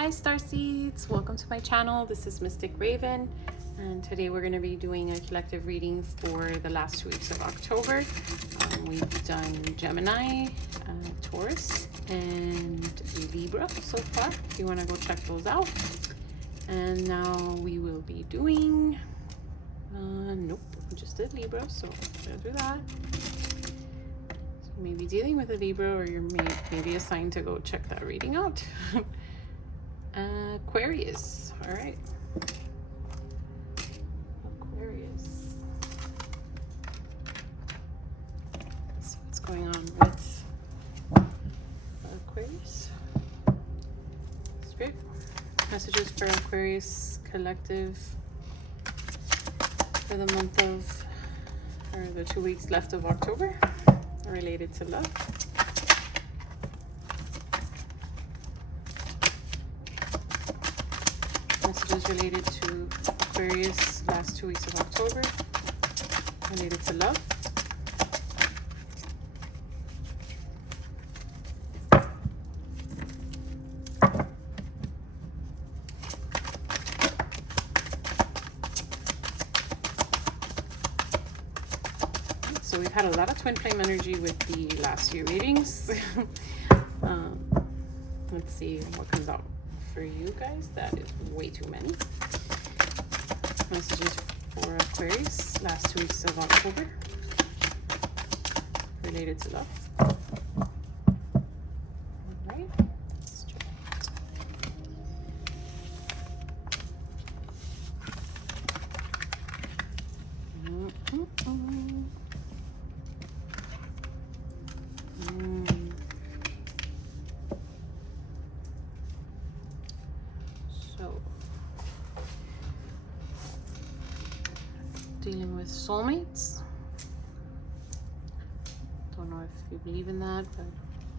Hi Starseeds, welcome to my channel. This is Mystic Raven, and today we're going to be doing a collective reading for the last 2 weeks of October. We've done Gemini, Taurus, and Libra so far, if you want to go check those out. And now we will be doing, nope, we just did Libra, so we'll do that. So you may be dealing with a Libra, or you're maybe assigned to go check that reading out. Aquarius, all right. Aquarius. Let's see what's going on with Aquarius. Spirit, messages for Aquarius collective for the month of, or the 2 weeks left of October, related to love. Messages related to Aquarius last 2 weeks of October, related to love. So we've had a lot of twin flame energy with the last few readings. Let's see what comes out for you guys. That is way too many. Messages for Aquarius last 2 weeks of October, related to love. All right, let's check it. Dealing with soulmates. Don't know if you believe in that, but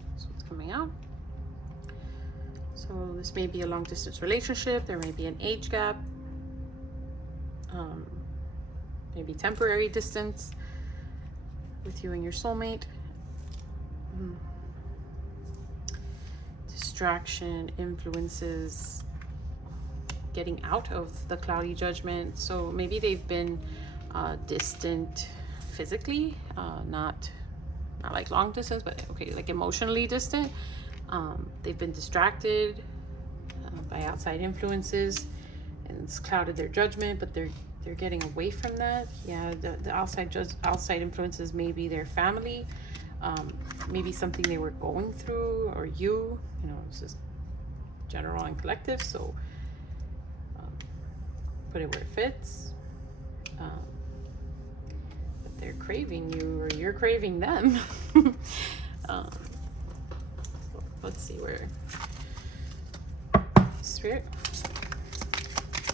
that's what's coming out. So this may be a long distance relationship. There may be an age gap, maybe temporary distance with you and your soulmate. Distraction, influences, getting out of the cloudy judgment. So maybe they've been distant physically, not like long distance, but okay, like emotionally distant. They've been distracted by outside influences, and it's clouded their judgment, but they're getting away from that. Yeah, the outside influences may be their family, maybe something they were going through, or you know, this is general and collective, so put it where it fits. But they're craving you, or you're craving them. So let's see where Spirit,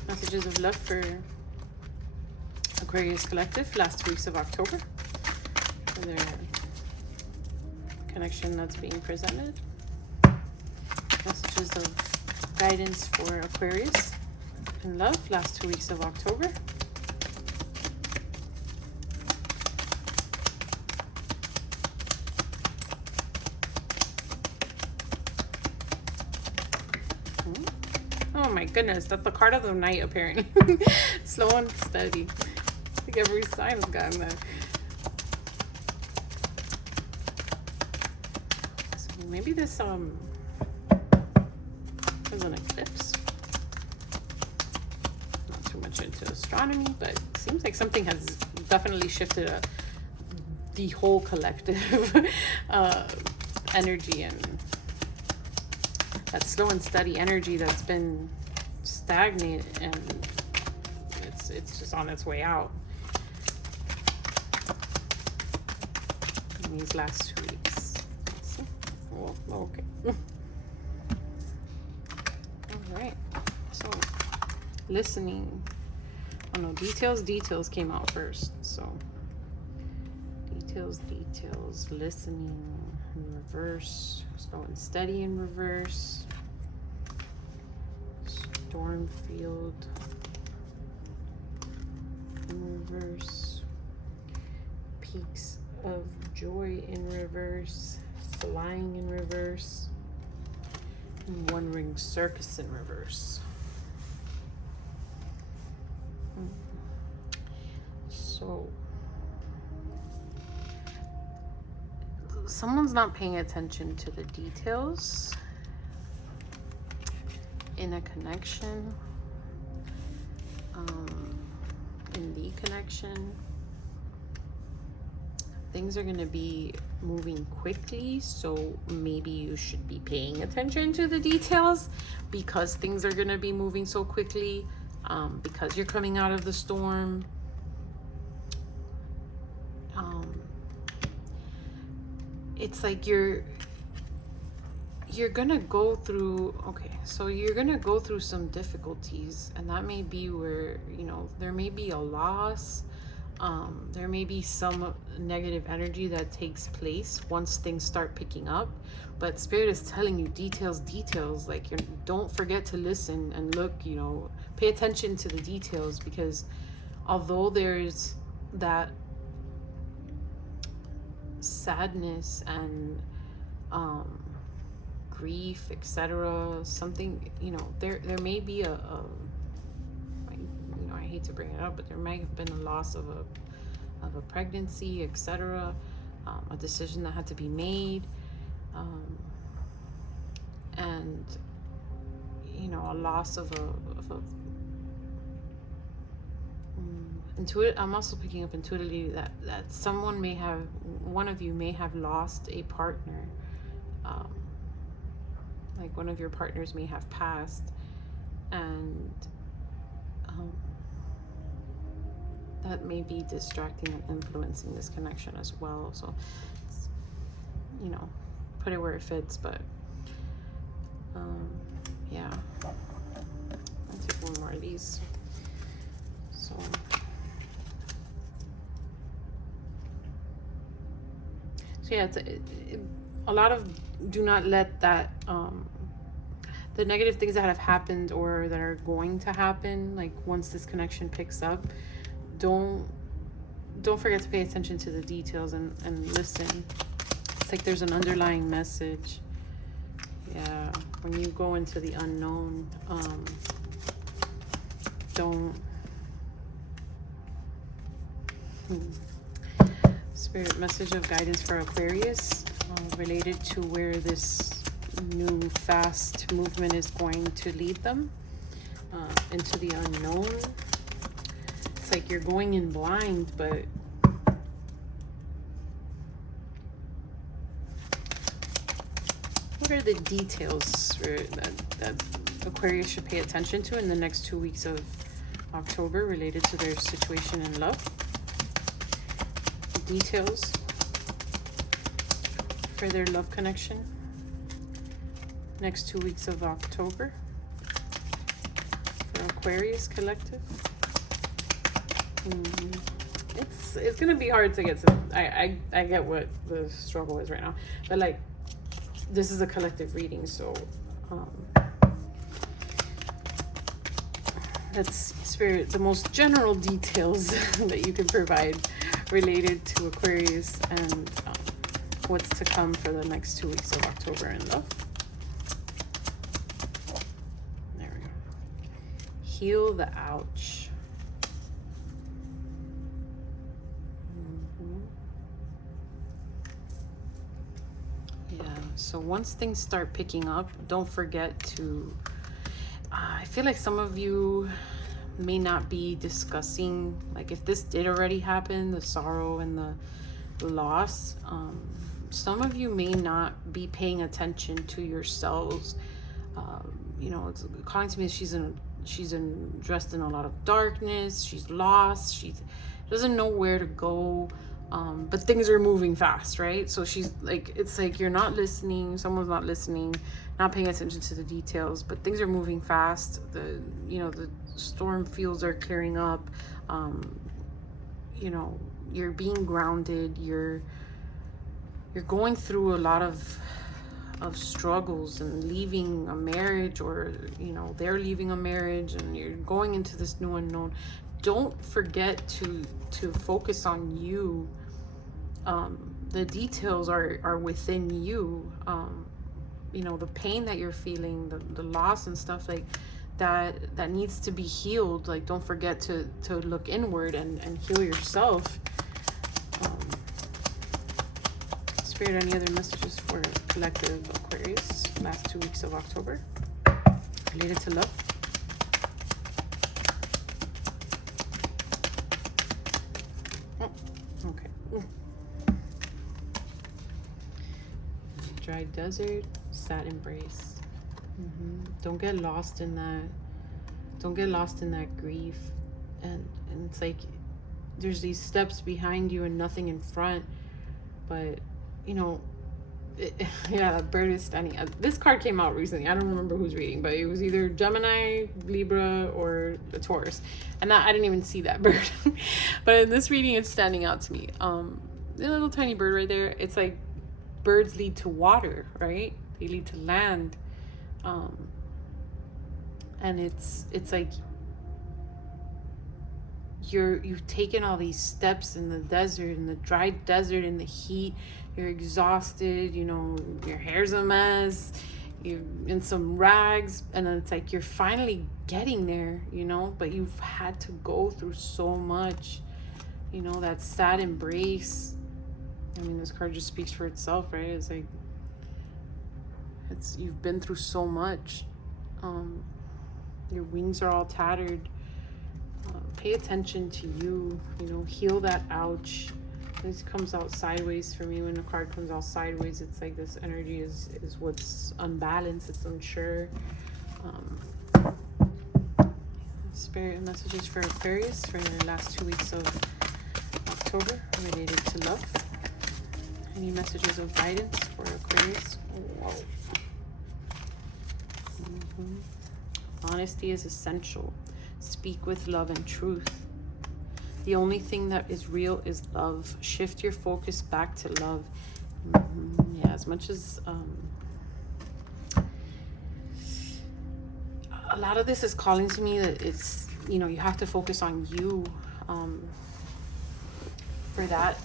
messages of love for Aquarius collective last 2 weeks of October, for their connection that's being presented. Messages of guidance for Aquarius in love last 2 weeks of October. Oh my goodness, that's the card of the night apparently. Slow and steady. I think every sign has gotten that. So maybe this is an eclipse. Much into astronomy, but it seems like something has definitely shifted the whole collective energy, and that slow and steady energy that's been stagnant, and it's just on its way out in these last 2 weeks. Let's see. Oh, okay. All right, so listening. Oh no, details came out first. So details, listening in reverse, slow and steady in reverse, storm field in reverse, peaks of joy in reverse, flying in reverse, And One Ring Circus in reverse. So someone's not paying attention to the details in a connection, in the connection. Things are going to be moving quickly, so maybe you should be paying attention to the details, because things are going to be moving so quickly, because you're coming out of the storm. It's like you're gonna go through, okay, so you're gonna go through some difficulties, and that may be where, you know, there may be a loss. There may be some negative energy that takes place once things start picking up, but Spirit is telling you details, like, don't forget to listen and look, you know, pay attention to the details, because although there's that sadness and grief, etc., something, you know, there may be a you know, I hate to bring it up, but there might have been a loss of a pregnancy, etc., a decision that had to be made, and, you know, a loss of a I'm also picking up intuitively that someone may have, one of you may have lost a partner, like one of your partners may have passed, and that may be distracting and influencing this connection as well. So, you know, put it where it fits, but yeah, I'll take one more of these. So yeah, a lot of, do not let that the negative things that have happened or that are going to happen, like once this connection picks up, don't forget to pay attention to the details and listen. It's like there's an underlying message. Yeah, when you go into the unknown, don't Spirit message of guidance for Aquarius, related to where this new fast movement is going to lead them, into the unknown. It's like you're going in blind, but what are the details that Aquarius should pay attention to in the next 2 weeks of October related to their situation in love? Details for their love connection next 2 weeks of October for Aquarius collective. It's gonna be hard to get to. I get what the struggle is right now, but like, this is a collective reading, so that's Spirit, the most general details that you can provide related to Aquarius and what's to come for the next 2 weeks of October in love. There we go. Heal the ouch. Yeah, so once things start picking up, don't forget to, I feel like some of you may not be discussing, like if this did already happen, the sorrow and the loss, some of you may not be paying attention to yourselves. You know, it's calling to me, she's dressed in a lot of darkness, she's lost, she doesn't know where to go, but things are moving fast, right? So she's like, it's like you're not listening, someone's not listening, not paying attention to the details, but things are moving fast. The storm fields are clearing up. You know, you're being grounded, you're going through a lot of struggles and leaving a marriage, or you know, they're leaving a marriage and you're going into this new unknown. Don't forget to focus on you. The details are within you. you know, the pain that you're feeling, the loss and stuff like that needs to be healed. Like, don't forget to look inward and heal yourself. Spirit, any other messages for collective Aquarius last 2 weeks of October related to love? Oh, okay. Dry desert, sad embrace. Don't get lost in that. Don't get lost in that grief. And it's like there's these steps behind you and nothing in front. But, you know, yeah, that bird is standing. This card came out recently. I don't remember who's reading, but it was either Gemini, Libra, or a Taurus. And that, I didn't even see that bird. But in this reading, it's standing out to me. The little tiny bird right there, it's like birds lead to water, right? They lead to land. And it's like you've taken all these steps in the desert, in the dry desert, in the heat. You're exhausted, you know, your hair's a mess, you're in some rags, and then it's like you're finally getting there, you know, but you've had to go through so much, you know, that sad embrace. I mean, this card just speaks for itself, right? It's like you've been through so much. Your wings are all tattered. Pay attention to you, you know, heal that ouch. This comes out sideways for me. When a card comes out sideways, it's like this energy is what's unbalanced, it's unsure. Spirit messages for Aquarius for the last 2 weeks of October related to love. Any messages of guidance for Aquarius? Whoa. Honesty is essential. Speak with love and truth. The only thing that is real is love. Shift your focus back to love. Yeah, as much as a lot of this is calling to me that it's, you know, you have to focus on you for that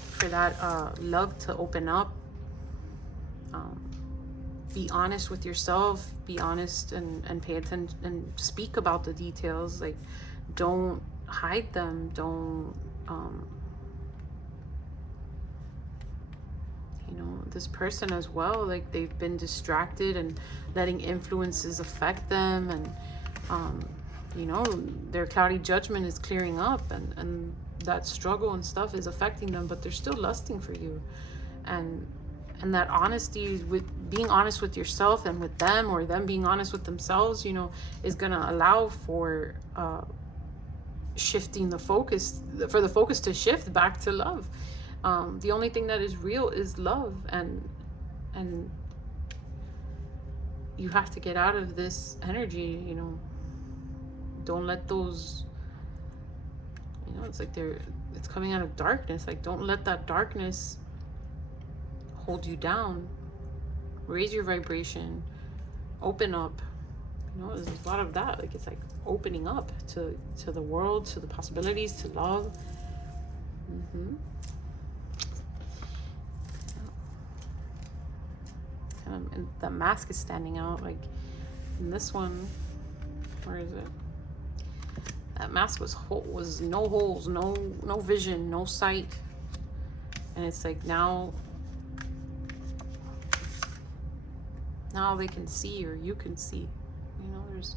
love to open up. Be honest with yourself, be honest and pay attention and speak about the details. Like, don't hide them. Don't, you know, this person as well, like they've been distracted and letting influences affect them. And, you know, their cloudy judgment is clearing up and that struggle and stuff is affecting them, but they're still lusting for you. And that honesty, with being honest with yourself and with them, or them being honest with themselves, you know, is going to allow for shifting the focus, for the focus to shift back to love. The only thing that is real is love, and you have to get out of this energy, you know. Don't let those, you know, it's like it's coming out of darkness. Like, don't let that darkness hold you down. Raise your vibration, open up. You know, there's a lot of that. Like, it's like opening up to the world, to the possibilities, to love. And the mask is standing out. Like in this one, where is it? That mask was no holes, no vision, no sight. And it's like now they can see, or you can see. You know, there's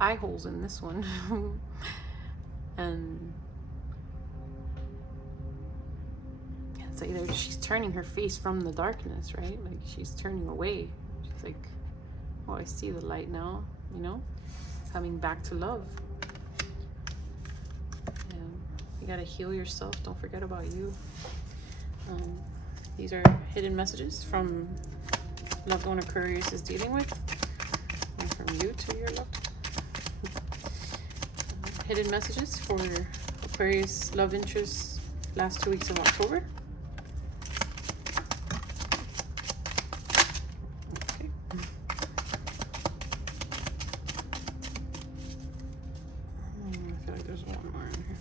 eye holes in this one. And it's like she's turning her face from the darkness, right? Like, she's turning away. She's like, oh, I see the light now, you know? Coming back to love. And you gotta heal yourself. Don't forget about you. These are hidden messages from loved one Aquarius is dealing with, and from you to your loved. Hidden messages for Aquarius love interests last 2 weeks of October. Okay. I feel like there's one more in here.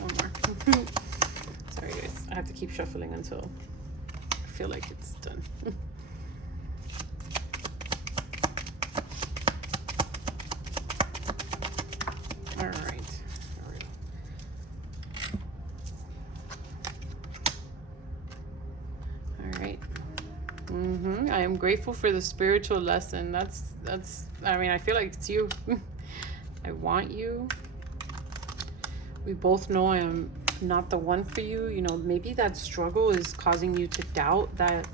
One more. keep shuffling until I feel like it's done. All right. I am grateful for the spiritual lesson. That's I mean, I feel like it's you. I want you. We both know I am not the one for you. You know, maybe that struggle is causing you to doubt that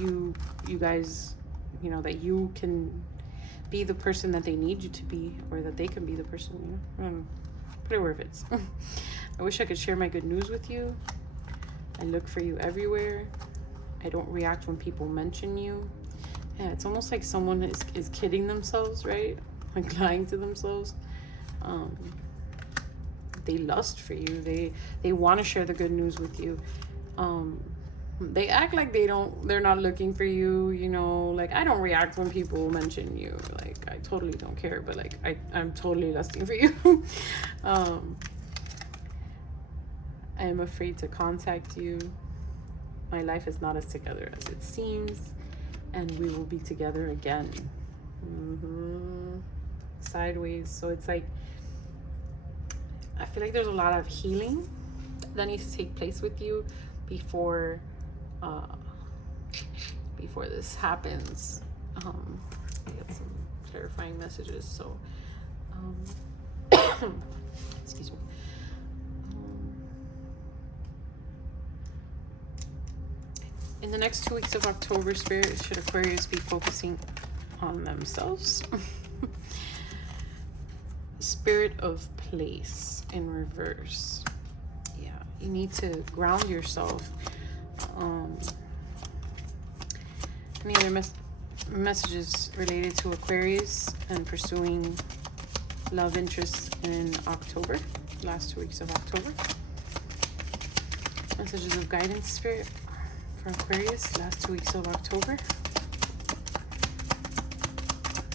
you guys, you know, that you can be the person that they need you to be, or that they can be the person, you know. Put it where it fits. I wish I could share my good news with you. I look for you everywhere. I don't react when people mention you. Yeah, it's almost like someone is kidding themselves, right? Like lying to themselves. They lust for you. They want to share the good news with you. They act like they're not looking for you, you know. Like, I don't react when people mention you. Like, I totally don't care, but like I'm totally lusting for you. I am afraid to contact you. My life is not as together as it seems, and we will be together again. Sideways. So it's like, I feel like there's a lot of healing that needs to take place with you before this happens. I got some clarifying messages, so excuse me. In the next 2 weeks of October, Spirit, should Aquarius be focusing on themselves? Spirit of place in reverse. Yeah, you need to ground yourself. Any other messages related to Aquarius and pursuing love interests in October, last 2 weeks of October? Messages of guidance, Spirit, for Aquarius, last 2 weeks of October,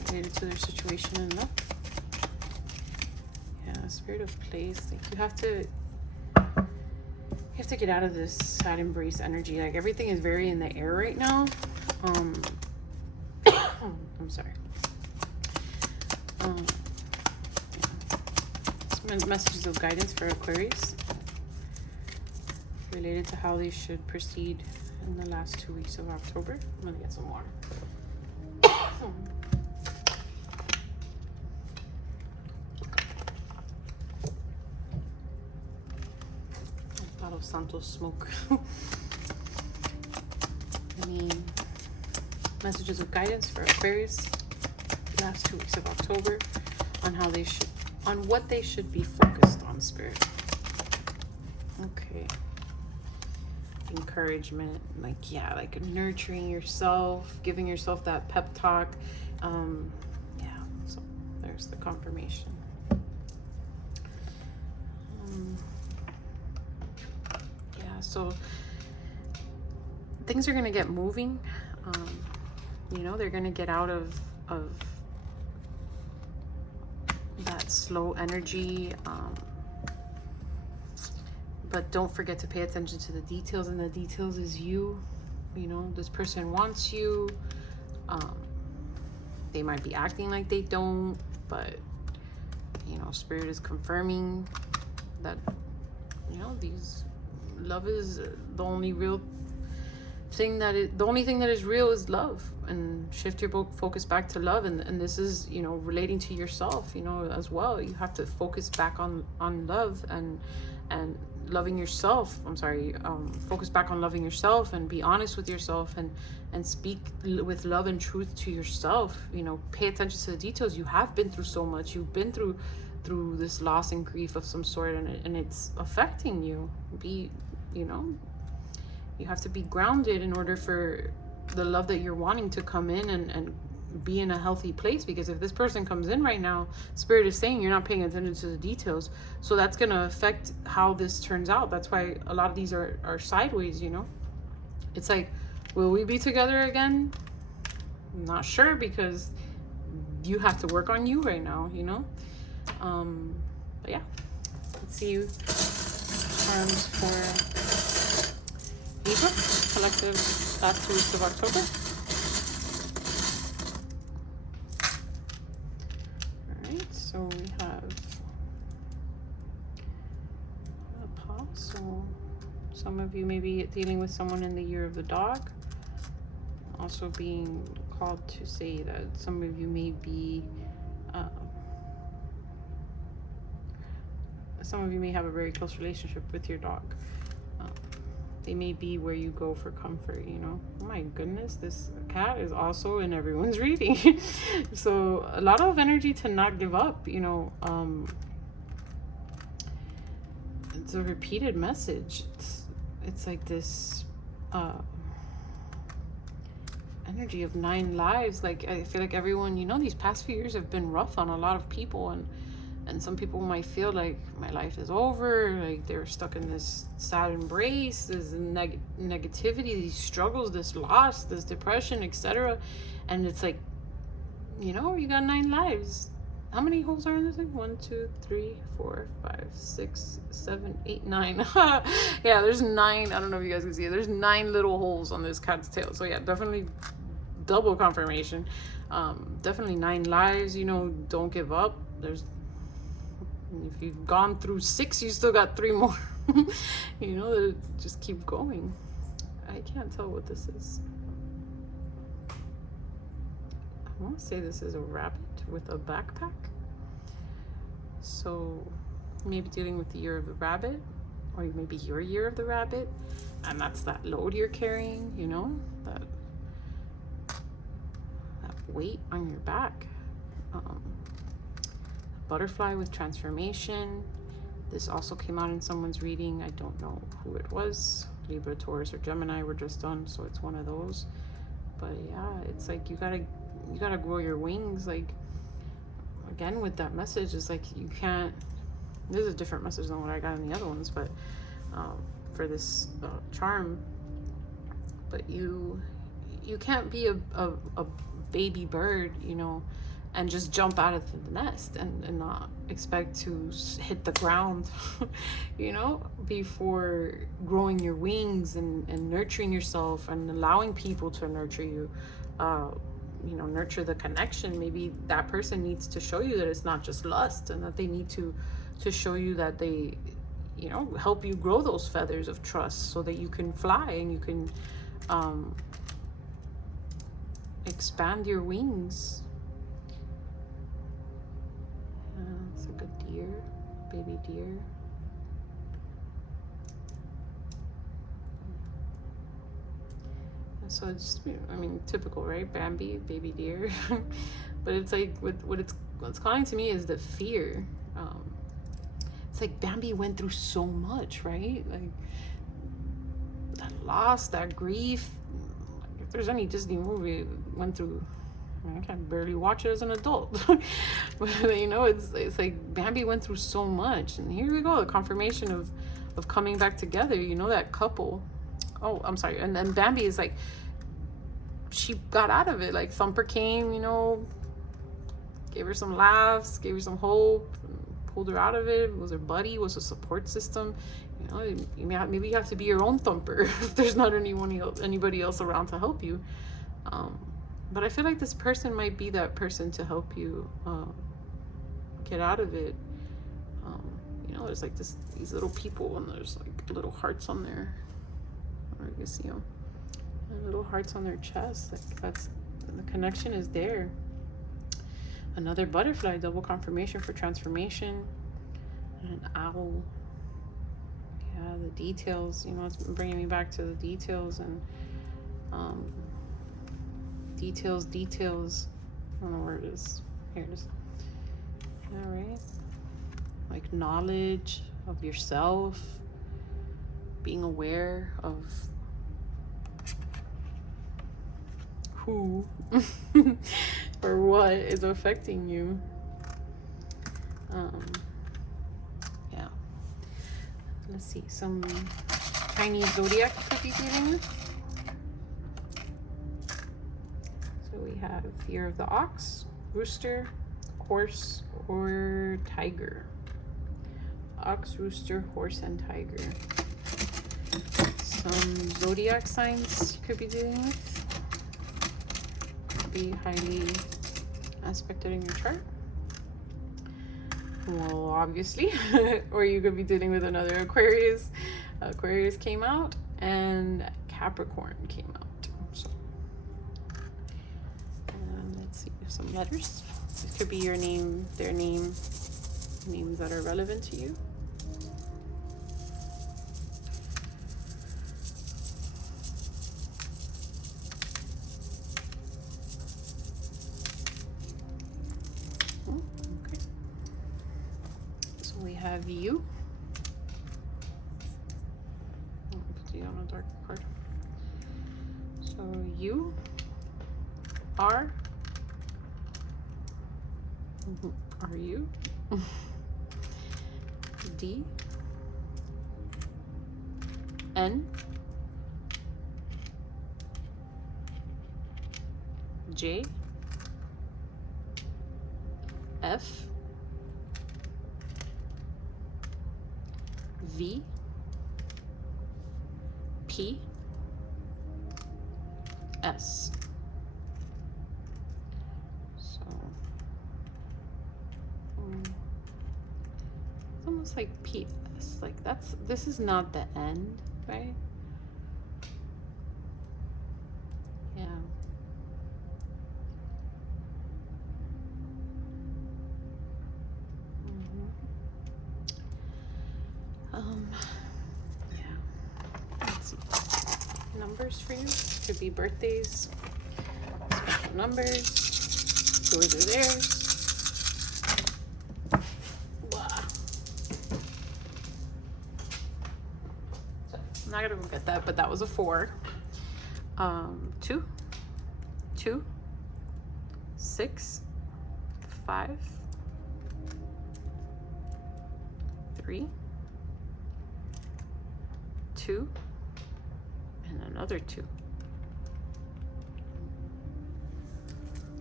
related to their situation in love. Yeah, Spirit of place. Like, you have to get out of this sad embrace energy. Like, everything is very in the air right now. I'm sorry. Yeah. Messages of guidance for Aquarius related to how they should proceed in the last 2 weeks of October. I'm gonna get some water. A lot of Santos smoke. Messages of guidance for Aquarius last 2 weeks of October on how they should, on what they should be focused on, Spirit. Okay. Encouragement, like, yeah, like nurturing yourself, giving yourself that pep talk. Yeah, so there's the confirmation. Yeah, so things are gonna get moving. You know, they're gonna get out of that slow energy. But don't forget to pay attention to the details, and the details is you. You know, this person wants you. They might be acting like they don't, but, you know, Spirit is confirming that, you know, love is the only real thing that is, the only thing that is real is love. And shift your focus back to love, and this is, you know, relating to yourself, you know, as well. You have to focus back on love and loving yourself. Focus back on loving yourself and be honest with yourself and speak with love and truth to yourself. You know, pay attention to the details. You have been through so much. You've been through this loss and grief of some sort, and it's affecting you. You know, you have to be grounded in order for the love that you're wanting to come in and be in a healthy place. Because if this person comes in right now, Spirit is saying you're not paying attention to the details, so that's going to affect how this turns out. That's why a lot of these are sideways. You know, it's like, will we be together again? I'm not sure, because you have to work on you right now, you know. But yeah, let's see you charms for Libra, collective last 2 weeks of October. All right, so we have Apostle. Some of you may be dealing with someone in the year of the dog. Also being called to say that some of you may be, some of you may have a very close relationship with your dog. They may be where you go for comfort, you know. Oh my goodness, this cat is also in everyone's reading. So a lot of energy to not give up, you know. It's a repeated message. It's like this energy of 9 lives. Like, I feel like everyone, you know, these past few years have been rough on a lot of people, and some people might feel like my life is over, like they're stuck in this sad embrace, this negativity, these struggles, this loss, this depression, etc. And it's like, you know, you got 9 lives. How many holes are in this thing? 1, 2, 3, 4, 5, 6, 7, 8, 9. Yeah, there's 9. I don't know if you guys can see it. There's 9 little holes on this cat's tail. So yeah, definitely double confirmation. Definitely 9 lives. You know, don't give up. If you've gone through 6, you still got 3 more. You know, just keep going. I can't tell what this is. I want to say this is a rabbit with a backpack. So maybe dealing with the year of the rabbit, or maybe your year of the rabbit, and that's that load you're carrying, you know, that weight on your back. Butterfly with transformation. This also came out in someone's reading. I don't know who it was. Libra, Taurus, or Gemini were just done, so it's one of those. But yeah, it's like you gotta grow your wings. Like, again, with that message, it's like you can't, this is a different message than what I got in the other ones, but for this charm, but you can't be a baby bird, you know, and just jump out of the nest and not expect to hit the ground, you know, before growing your wings and nurturing yourself and allowing people to nurture you. You know, nurture the connection. Maybe that person needs to show you that it's not just lust, and that they need to show you that they, you know, help you grow those feathers of trust so that you can fly and you can expand your wings. It's like a deer, baby deer. So it's, I mean, typical, right? Bambi, baby deer. But it's like, what's calling to me is the fear. It's like Bambi went through so much, right? Like that loss, that grief. If there's any Disney movie went through, I can barely watch it as an adult. But you know, it's like Bambi went through so much, and here we go, the confirmation of coming back together. You know, that couple. Oh, I'm sorry. And then Bambi is like, she got out of it. Like Thumper came, you know, gave her some laughs, gave her some hope, pulled her out of it, was her buddy, was a support system. You know, maybe you have to be your own Thumper if there's not anybody else around to help you. But I feel like this person might be that person to help you get out of it. You know, there's like these little people, and there's like little hearts on there. Or you can see them, and little hearts on their chest. Like that's, the connection is there. Another butterfly, double confirmation for transformation. And an owl. Yeah, the details. You know, it's bringing me back to the details and details. I don't know where it is. Here it is. All right. Like knowledge of yourself, being aware of who or what is affecting you. Yeah. Let's see, some Chinese zodiac could be dealing with. So we have year of the ox, rooster, horse, or tiger. Ox, rooster, horse, and tiger. some zodiac signs you could be dealing with. Could be highly aspected in your chart. Well, obviously. Or you could be dealing with another Aquarius. Aquarius came out, and Capricorn came out. So, let's see, some letters. This could be your name, their name, names that are relevant to you. Okay. So we have you. On a dark card. So you are you D N J F V P S. So it's almost like PS. Like this is not the end, right? Yeah. Numbers for you. Could be birthdays, special numbers, yours or theirs. Blah. So I'm not gonna go get that, but that was a 4. 2, 2, 6, 5, 3, 2, and another 2.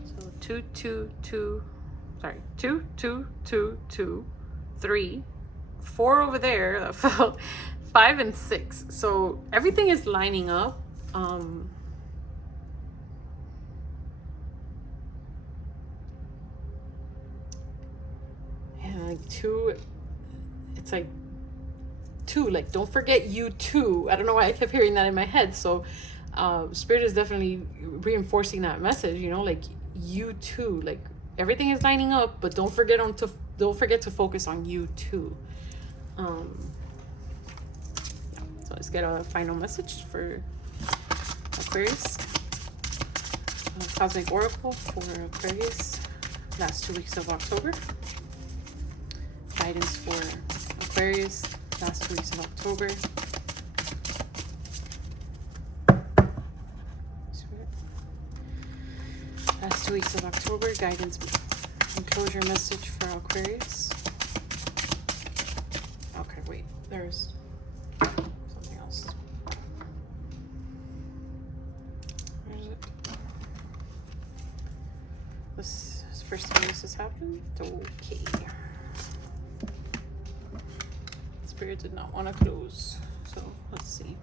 So 2, 2, 2, sorry, 2, 2, 2, 2, 3, 4 over there that fell, 5 and 6. So everything is lining up. Yeah, like 2, it's like 2, like don't forget you too. I don't know why I kept hearing that in my head. So Spirit is definitely reinforcing that message, you know, like you too, like everything is lining up, but don't forget to focus on you too. So let's get a final message for Aquarius. Cosmic Oracle for Aquarius, last 2 weeks of October. Guidance for Aquarius, last 2 weeks of October. Last 2 weeks of October, guidance and closure message for Aquarius. Okay, wait, there's something else. Where is it? This is the first time this has happened. Okay. Spirit did not want to close. So let's see.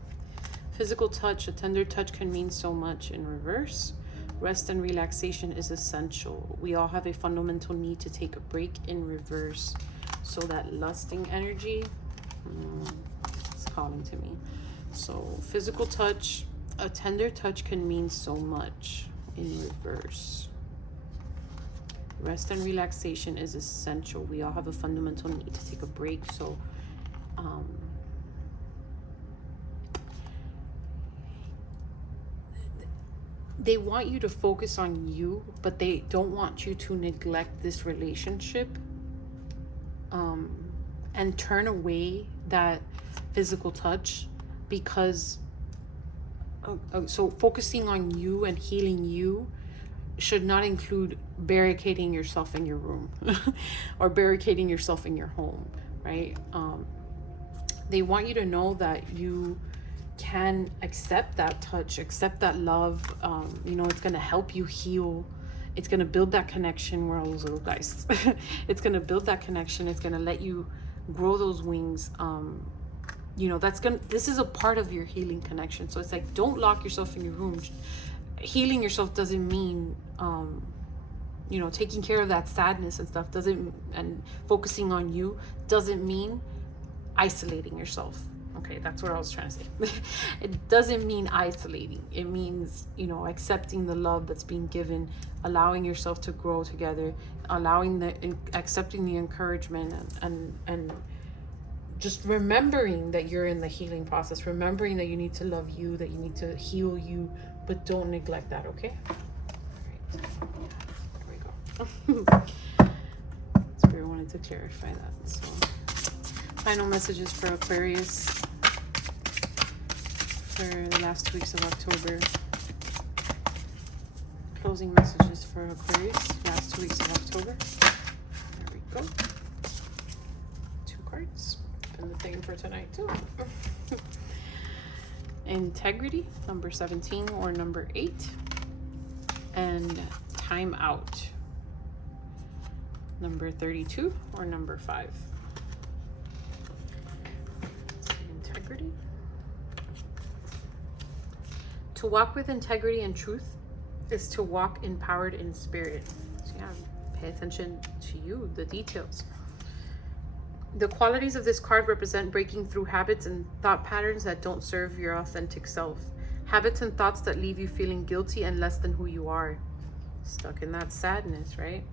Physical touch, a tender touch can mean so much in reverse. Rest and relaxation is essential. We all have a fundamental need to take a break in reverse. So that lusting energy is calling to me. So physical touch, a tender touch can mean so much in reverse. Rest and relaxation is essential. We all have a fundamental need to take a break. So they want you to focus on you, but they don't want you to neglect this relationship and turn away that physical touch, because so focusing on you and healing you should not include barricading yourself in your room or barricading yourself in your home, right? They want you to know that you can accept that touch, accept that love. You know, it's going to help you heal. It's going to build that connection. Where are those little guys? It's going to build that connection. It's going to let you grow those wings. you know, this is a part of your healing connection. So it's like, don't lock yourself in your room. Healing yourself doesn't mean, you know, taking care of that sadness and stuff and focusing on you doesn't mean isolating yourself. Okay, that's what I was trying to say. It doesn't mean isolating. It means, you know, accepting the love that's being given, allowing yourself to grow together, accepting the encouragement, and just remembering that you're in the healing process, remembering that you need to love you, that you need to heal you, but don't neglect that, okay? All right. There we go. Spirit wanted to clarify that. So, final messages for Aquarius for the last 2 weeks of October. Closing messages for Aquarius, last 2 weeks of October. There we go. 2 cards. And the thing for tonight too. Integrity, number 17 or number 8. And time out, number 32 or number 5. Integrity. To walk with integrity and truth is to walk empowered in spirit. So yeah, pay attention to you, the details. The qualities of this card represent breaking through habits and thought patterns that don't serve your authentic self. Habits and thoughts that leave you feeling guilty and less than who you are. Stuck in that sadness, right?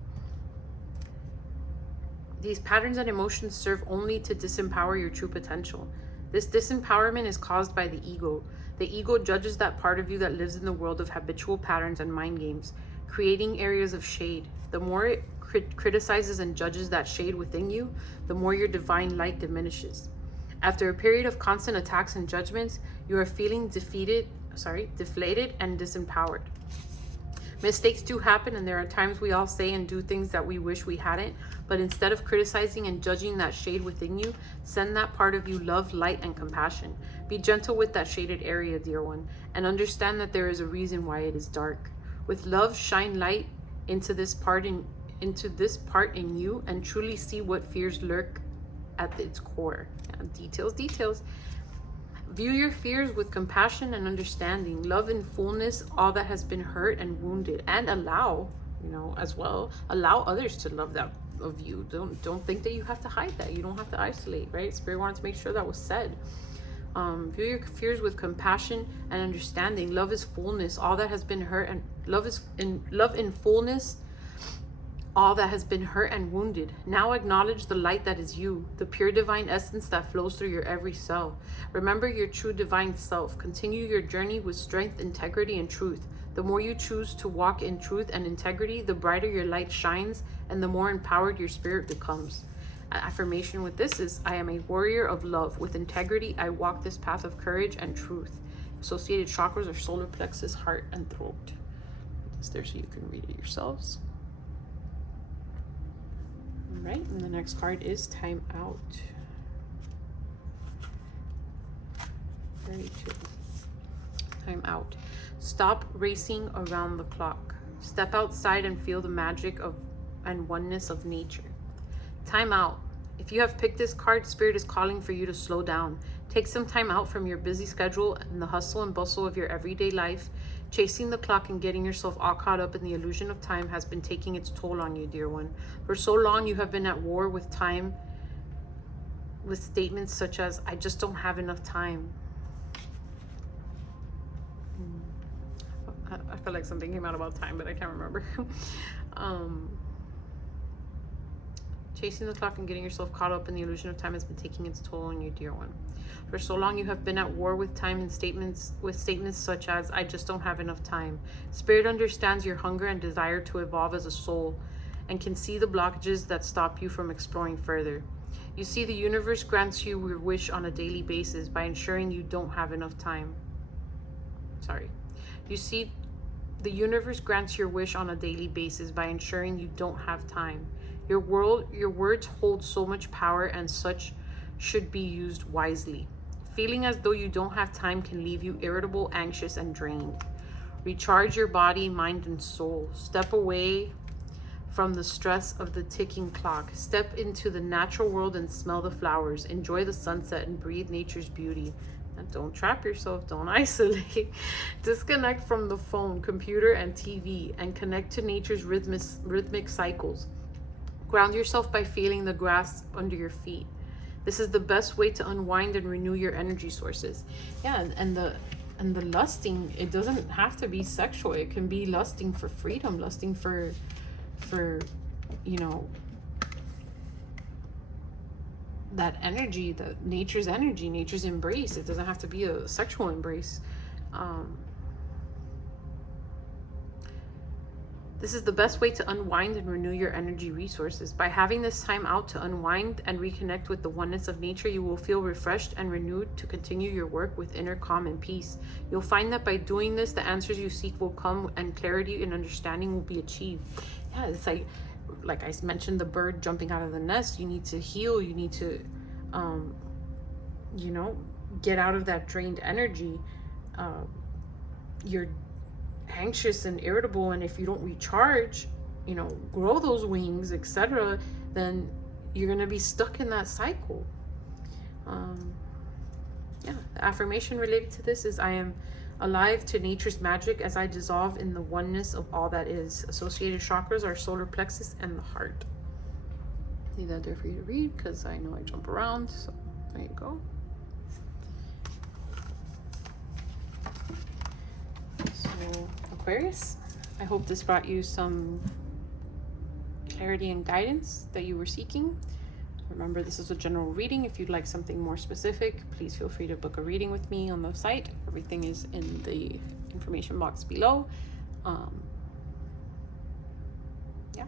These patterns and emotions serve only to disempower your true potential. This disempowerment is caused by the ego. The ego judges that part of you that lives in the world of habitual patterns and mind games, creating areas of shade. The more it criticizes and judges that shade within you, the more your divine light diminishes. After a period of constant attacks and judgments, you are feeling deflated and disempowered. Mistakes do happen, and there are times we all say and do things that we wish we hadn't, but instead of criticizing and judging that shade within you, send that part of you love, light, and compassion. Be gentle with that shaded area, dear one, and understand that there is a reason why it is dark. With love, shine light into this part in you, and truly see what fears lurk at its core. Yeah, details. View your fears with compassion and understanding. Love in fullness all that has been hurt and wounded, and allow, you know, as well, allow others to love that of you. Don't think that you have to hide that. You don't have to isolate, right? Spirit wanted to make sure that was said. View your fears with compassion and understanding. Love is fullness, all that has been hurt, and love in fullness all that has been hurt and wounded. Now acknowledge the light that is you, the pure divine essence that flows through your every cell. Remember your true divine self. Continue your journey with strength, integrity, and truth. The more you choose to walk in truth and integrity, the brighter your light shines and the more empowered your spirit becomes. Affirmation with this is, I am a warrior of love. With integrity, I walk this path of courage and truth. Associated chakras are solar plexus, heart, and throat. It's there so you can read it yourselves. All right, and the next card is time out. 32. Time out. Stop racing around the clock. Step outside and feel the magic and oneness of nature. Time out. If you have picked this card, Spirit is calling for you to slow down. Take some time out from your busy schedule and the hustle and bustle of your everyday life. Chasing the clock and getting yourself all caught up in the illusion of time has been taking its toll on you, dear one. For so long, you have been at war with time, with statements such as, I just don't have enough time. I feel like something came out about time, but I can't remember. Chasing the clock and getting yourself caught up in the illusion of time has been taking its toll on you, dear one. For so long, you have been at war with time and statements such as, I just don't have enough time. Spirit understands your hunger and desire to evolve as a soul and can see the blockages that stop you from exploring further. You see, the universe grants you your wish on a daily basis by ensuring you don't have enough time. You see, the universe grants your wish on a daily basis by ensuring you don't have time. Your words hold so much power, and such should be used wisely. Feeling as though you don't have time can leave you irritable, anxious, and drained. Recharge your body, mind, and soul. Step away from the stress of the ticking clock. Step into the natural world and smell the flowers. Enjoy the sunset and breathe nature's beauty. And don't trap yourself, don't isolate. Disconnect from the phone, computer, and TV and connect to nature's rhythmic cycles. Ground yourself by feeling the grass under your feet. This is the best way to unwind and renew your energy sources. Yeah, and the lusting, it doesn't have to be sexual. It can be lusting for freedom, lusting for you know, that energy, the nature's energy, nature's embrace. It doesn't have to be a sexual embrace. This is the best way to unwind and renew your energy resources. By having this time out to unwind and reconnect with the oneness of nature, you will feel refreshed and renewed to continue your work with inner calm and peace. You'll find that by doing this, the answers you seek will come and clarity and understanding will be achieved. Yeah, it's like I mentioned, the bird jumping out of the nest. You need to heal. You need to, you know, get out of that drained energy. You're anxious and irritable, and if you don't recharge, you know, grow those wings, etc., then you're going to be stuck in that cycle. Yeah, the affirmation related to this is, I am alive to nature's magic as I dissolve in the oneness of all that is. Associated chakras are solar plexus and the heart. Leave that there for you to read, because I know I jump around, so there you go. So Aquarius, I hope this brought you some clarity and guidance that you were seeking. Remember, this is a general reading. If you'd like something more specific, please feel free to book a reading with me on the site. Everything is in the information box below. Yeah,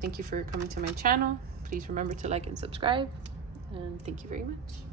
thank you for coming to my channel. Please remember to like and subscribe, and thank you very much.